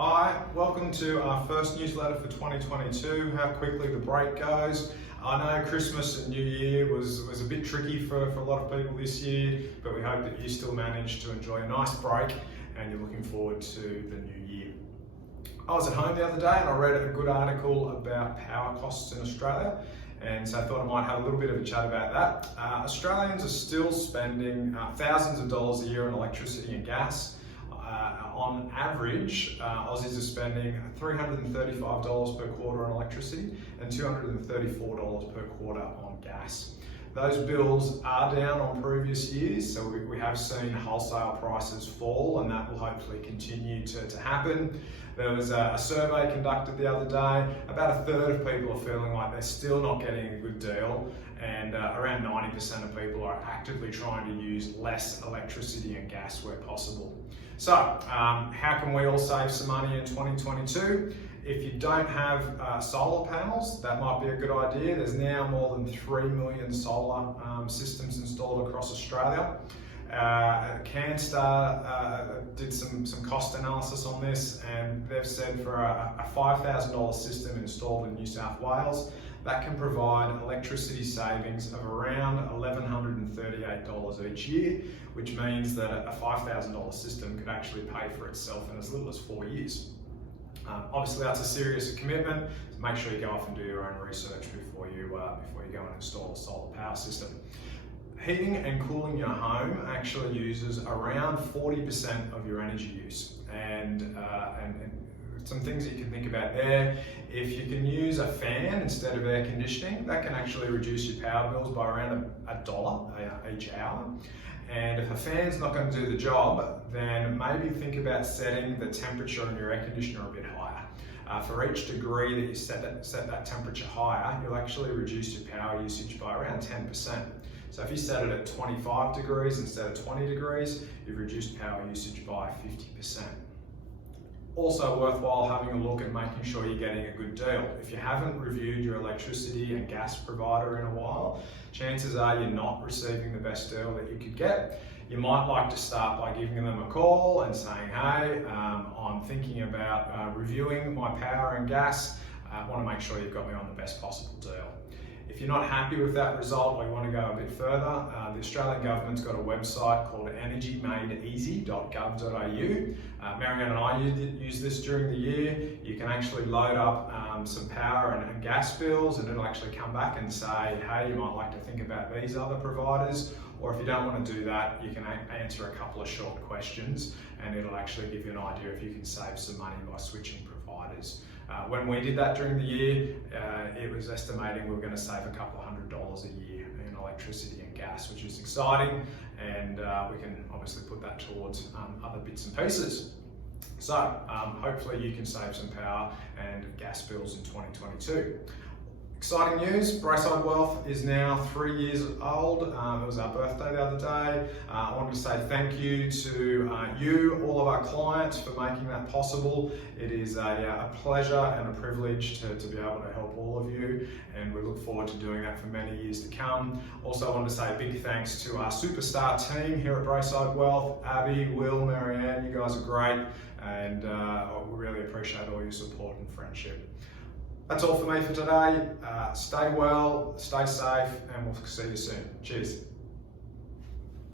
Hi, welcome to our first newsletter for 2022, how quickly the break goes. I know Christmas and New Year was a bit tricky for a lot of people this year, but we hope that you still managed to enjoy a nice break and you're looking forward to the new year. I was at home the other day and I read a good article about power costs in Australia, and so I thought I might have a little bit of a chat about that. Australians are still spending thousands of dollars a year on electricity and gas. On average, Aussies are spending $335 per quarter on electricity and $234 per quarter on gas. Those bills are down on previous years, so we have seen wholesale prices fall, and that will hopefully continue to happen. There was a survey conducted the other day. About a third of people are feeling like they're still not getting a good deal, and around 90% of people are actively trying to use less electricity and gas where possible. So, how can we all save some money in 2022? If you don't have solar panels, that might be a good idea. There's now more than 3 million solar systems installed across Australia. Canstar did some cost analysis on this, and they've said for a $5,000 system installed in New South Wales, that can provide electricity savings of around $1,138 each year, which means that a $5,000 system could actually pay for itself in as little as 4 years. Obviously, that's a serious commitment, so make sure you go off and do your own research before you go and install a solar power system. Heating and cooling your home actually uses around 40% of your energy use, and some things that you can think about there. If you can use a fan instead of air conditioning, that can actually reduce your power bills by around $1 each hour. And if a fan's not going to do the job, then maybe think about setting the temperature in your air conditioner a bit higher. For each degree that you set that temperature higher, you'll actually reduce your power usage by around 10%. So if you set it at 25 degrees instead of 20 degrees, you've reduced power usage by 50%. Also worthwhile having a look at making sure you're getting a good deal. If you haven't reviewed your electricity and gas provider in a while, chances are you're not receiving the best deal that you could get. You might like to start by giving them a call and saying, hey, I'm thinking about reviewing my power and gas. I want to make sure you've got me on the best possible deal. If you're not happy with that result or you want to go a bit further, the Australian government's got a website called energymadeeasy.gov.au. Marianne and I use this during the year. You can actually load up some power and gas bills, and it'll actually come back and say, hey, you might like to think about these other providers. Or if you don't want to do that, you can answer a couple of short questions, and it'll actually give you an idea if you can save some money by switching providers. When we did that during the year, it was estimating we were going to save a couple of $100 a year in electricity and gas, which is exciting, and we can obviously put that towards other bits and pieces. So hopefully you can save some power and gas bills in 2022. Exciting news, Braeside Wealth is now 3 years old. It was our birthday the other day. I wanted to say thank you to you, all of our clients, for making that possible. It is a pleasure and a privilege to be able to help all of you, and we look forward to doing that for many years to come. Also, I wanted to say a big thanks to our superstar team here at Braeside Wealth. Abby, Will, Marianne, you guys are great, and we really appreciate all your support and friendship. That's all for me for today. Stay well, stay safe, and we'll see you soon. Cheers.